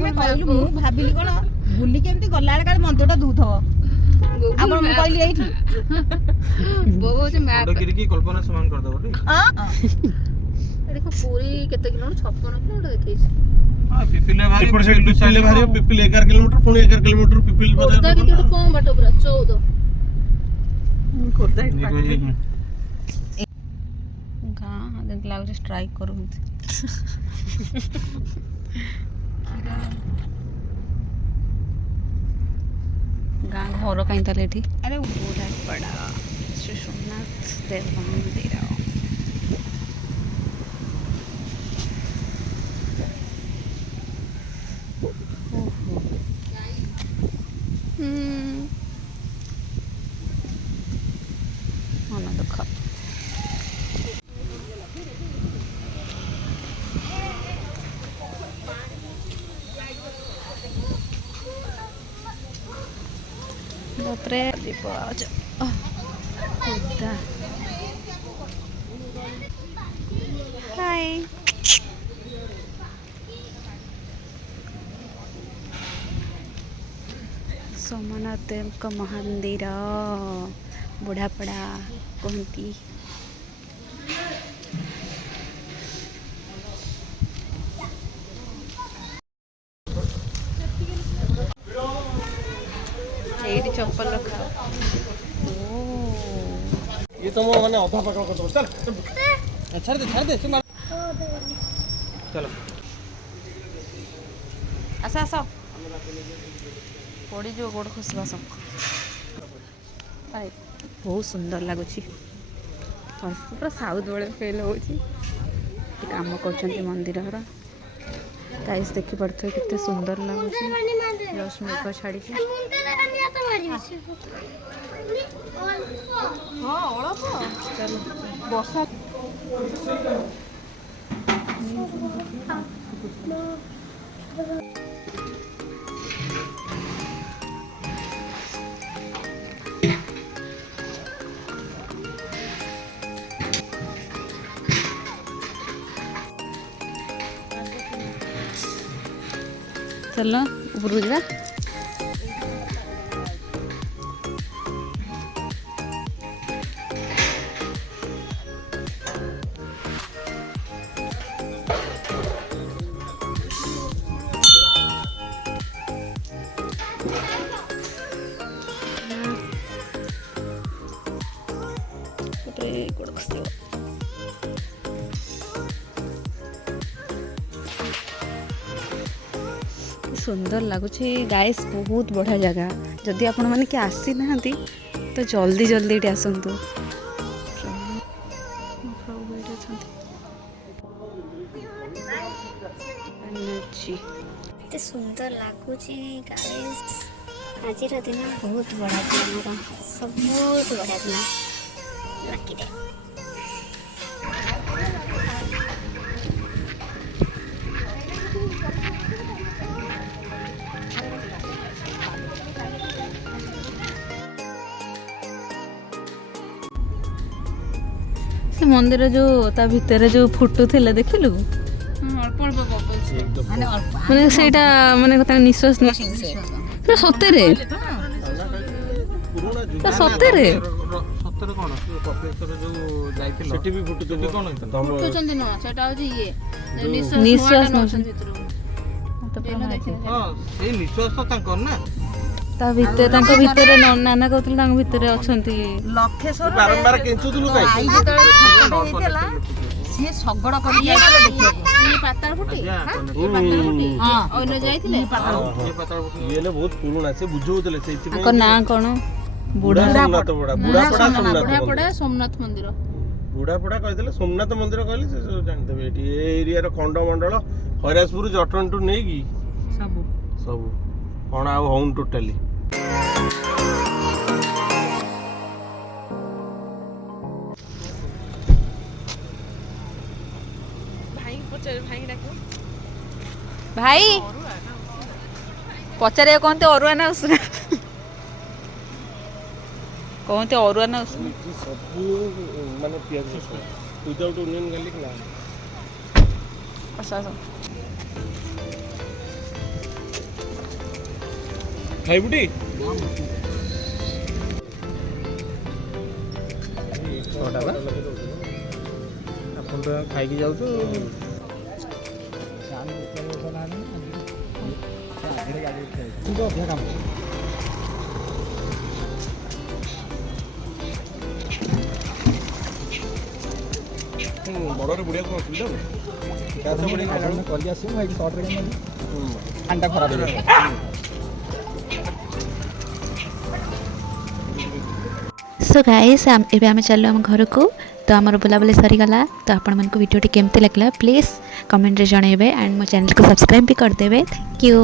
ଆମେ କହିଲୁ ମୁଁ ଭାବିଲି କଣ ବୁଲି କେମିତି ଗଲା ବେଳେ କାଳେ ମନ୍ଦିରଟା ଧୁଉଥବ ଆପଣ ମୁଁ କହିଲି ଏଇଠି ବହୁତ ମ୍ୟାପ ଖଣ୍ଡଗିରି की कल्पना समान कर दो ठीक देखो पूरी कितने किलोमीटर 56 किलोमीटर देखैछि हां पिपिले भारी पिपिले भारी पिपिल 11 किलोमीटर पुणी 11 किलोमीटर पिपिल बजार खुर्दा के तो कम बाटो पूरा 14 ଖୋର୍ଦ୍ଧା गां देख लागो स्ट्राइक करू गां घर कहीं ताले एठी अरे बड़ा बड़ा श्री सोमनाथ देव मंदिर मन दुख बापरे दीप आज हाय सोमनाथ देव का मंदिर बुढ़ापड़ा कहती ये चप्पल रखा ये तो माने आधा पकड़ कर दो चल छाड़ दे चलो आस आस पड़ी जो गोड़ खसवा सब बहुत सुंदर लगुच पूरा साउथ बेले फेल हो काम कर मंदिर गाइस देखी पड़े कितने सुंदर लगुच मेघ छाड़ी ବର୍ଷା चल ऊपर जा सुंदर लगुच गाइस बहुत बढ़िया जगह जदि आपण मैंने कि आसी ना तो जल्दी जल्दी ये आसतु सुंदर लगुच गाइस आज दिन बहुत बड़ा दिन सब बहुत बड़ा दिन लकी डे से मंदिर जो ता भितर जो फुटू थिला देखिलु ଅଳ୍ପ ଅଳ୍ପ ବବଲ୍ସ ମାନେ ଅଳ୍ପ माने सेटा माने ता निश्वास सତରେ सତରେ सତରେ कोन कपिलेश्वर जो जाइथिलो सेठी भी फुटु सेठी कोन ଫୁଟୁଛନ୍ତି ନୁହଁ ସେଟା ହଉଛି ଇଏ ନିଶ୍ୱାସ ନଉଛନ୍ତି ଭିତରୁ हां सेही निश्वास तो तांकर ना ता भितर तांको भितर नाना कहतले तांको भितर अछंती ଲକ୍ଷେଶ୍ୱର बारंबार केंचुदुलु काई ଆଇ ଯେତେବେଳେ ଛୋଟ ହେଇଥିଲା ସିଏ ଶଗଡ଼ କରି ଯାଇଥିଲେ ଦେଖିବାକୁ पाताल फुटी आज्ञा पाताल फुटी हां ओइनो जाइथिले ये पता ये ले बहुत पुराना से बुझौतले सेति आको ना कोन बुढ़ा सोमनाथ बड़ा बुढ़ा पड़ा सोमनाथ बुढ़ा पड़ा सोमनाथ मंदिर बुढ़ा पड़ा कहले सोमनाथ मंदिर कहले से जानते एटी ए एरिया रो खंड मंडल हरियासपुर जटन टू नेकी ସବୁ सब कोन आ होन टोटली भाई पचारे कहते अरुआ ना उसना कहते अरुआ ना उसना सब माने पियाज विदाउट ओनियन गार्लिक ना अच्छा ଖାଇବୁଟି ଛଅଟା ବା ଆପଣ ତ ଖାଇକି ଯାଉଛୁ ଅଧିକା କାମ ବଡ଼ରେ ବୁଡ଼ିବାକୁ ଅସୁବିଧା କଲି ଆସିବ ମୁଁ ଏଇଠି ସର୍ଟରେ ପାଣିଟା ଖରାପ ହେଇଯାଉଛି। सो गाइस एबे आम चलो आम घर को तो आमर बुलाबुली सरीगला तो आपण मन को वीडियो केमती लगला प्लीज़ कमेंट रे जणाइबे एंड मो चैनल को सब्सक्राइब भी करदेबे थैंक यू।